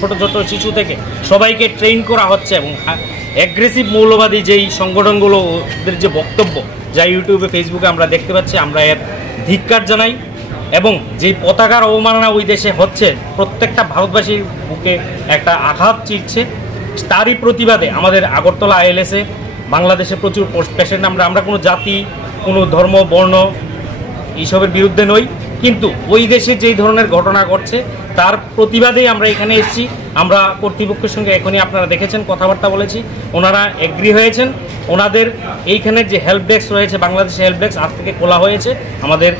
ছোট ছোট শিশু থেকে সবাইকে ট্রেন করা হচ্ছে এবং অ্যাগ্রেসিভ মৌলবাদী যেই সংগঠনগুলো ওদের যে বক্তব্য যা ইউটিউবে ফেসবুকে আমরা দেখতে পাচ্ছি, আমরা এর ধিক্কার জানাই। এবং যেই পতাকার অবমাননা ওই দেশে হচ্ছে, প্রত্যেকটা ভারতবাসীর বুকে একটা আঘাত চিরছে। তারই প্রতিবাদে আমাদের আগরতলা আইএলএসে বাংলাদেশে প্রচুর পেশেন্ট। আমরা কোনো জাতি, কোনো ধর্ম, বর্ণ এইসবের বিরুদ্ধে নই, কিন্তু ওই দেশে যেই ধরনের ঘটনা ঘটছে তার প্রতিবাদেই আমরা এখানে এসেছি। আমরা কর্তৃপক্ষের সঙ্গে এখনই আপনারা দেখেছেন কথাবার্তা বলেছি, ওনারা এগ্রি হয়েছেন। ওনাদের এইখানে যে হেল্প ডেস্ক রয়েছে, বাংলাদেশে হেল্প ডেস্ক আজ থেকে খোলা হয়েছে, আমাদের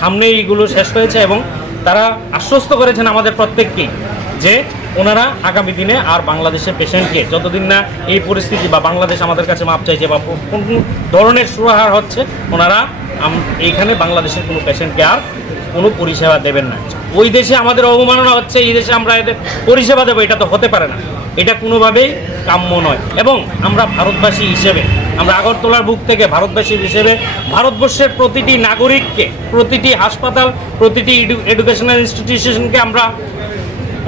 সামনে এইগুলো শেষ হয়েছে এবং তারা আশ্বস্ত করেছেন আমাদের প্রত্যেককেই যে ওনারা আগামী দিনে আর বাংলাদেশের পেশেন্টকে যতদিন না এই পরিস্থিতি বা বাংলাদেশ আমাদের কাছে মাপ চাইছে বা কোন ধরনের সুরাহার হচ্ছে, ওনারা এইখানে বাংলাদেশের কোনো পেশেন্টকে আর কোনো পরিষেবা দেবেন না। ওই দেশে আমাদের অবমাননা হচ্ছে, এই দেশে আমরা এদের পরিষেবা দেবো, এটা তো হতে পারে না, এটা কোনোভাবেই কাম্য নয়। এবং আমরা ভারতবাসী হিসেবে, আমরা আগরতলার বুক থেকে ভারতবাসী হিসেবে ভারতবর্ষের প্রতিটি নাগরিককে, প্রতিটি হাসপাতাল, প্রতিটি এডুকেশনাল ইনস্টিটিউশনকে আমরা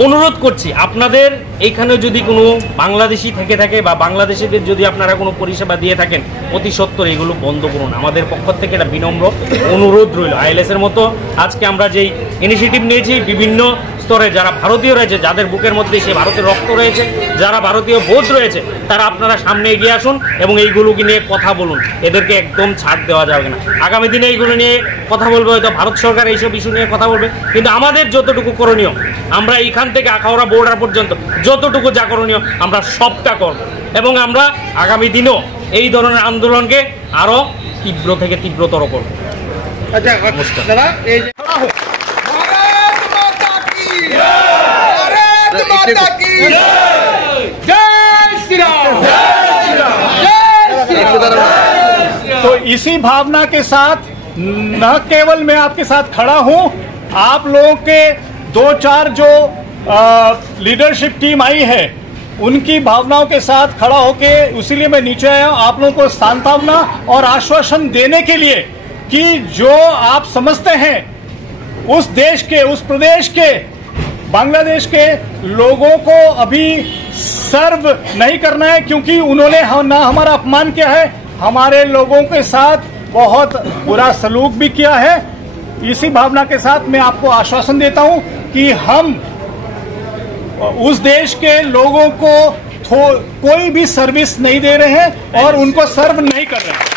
অনুরোধ করছি, আপনাদের এইখানে যদি কোনো বাংলাদেশি থেকে থাকে বা বাংলাদেশিদের যদি আপনারা কোনো পরিষেবা দিয়ে থাকেন, অতি সত্বর এগুলো বন্ধ করুন। আমাদের পক্ষ থেকে এটা বিনম্র অনুরোধ রইল। আইএলএসের মতো আজকে আমরা যেই ইনিশিয়েটিভ নিয়েছি, বিভিন্ন স্তরে যারা ভারতীয় রয়েছে, যাদের বুকের মধ্যে সে ভারতের রক্ত রয়েছে, যারা ভারতীয় বোধ রয়েছে, তারা আপনারা সামনে এগিয়ে আসুন এবং এইগুলোকে নিয়ে কথা বলুন। এদেরকে একদম ছাড় দেওয়া যাবে না। আগামী দিনে এইগুলো নিয়ে কথা বলবে, হয়তো ভারত সরকার এইসব ইস্যু নিয়ে কথা বলবে, কিন্তু আমাদের যতটুকু করণীয়, আমরা এইখান থেকে আখাউড়া বর্ডার পর্যন্ত যতটুকু যা করণীয় আমরা সবটা করব এবং আমরা আগামী দিনেও এই ধরনের আন্দোলনকে আরও তীব্র থেকে তীব্রতর করব। तो इसी भावना के साथ न केवल मैं आपके साथ खड़ा हूं, आप लोगों के 2-4 जो लीडरशिप टीम आई है उनकी भावनाओं के साथ खड़ा होके इसीलिए मैं नीचे आया हूं, आप लोगों को सांत्वना और आश्वासन देने के लिए कि जो आप समझते हैं उस देश के, उस प्रदेश के, बांग्लादेश के लोगों को अभी सर्व नहीं करना है, क्योंकि उन्होंने ना हमारा अपमान किया है, हमारे लोगों के साथ बहुत बुरा सलूक भी किया है। इसी भावना के साथ मैं आपको आश्वासन देता हूं कि हम उस देश के लोगों को कोई भी सर्विस नहीं दे रहे हैं और उनको सर्व नहीं कर रहे हैं।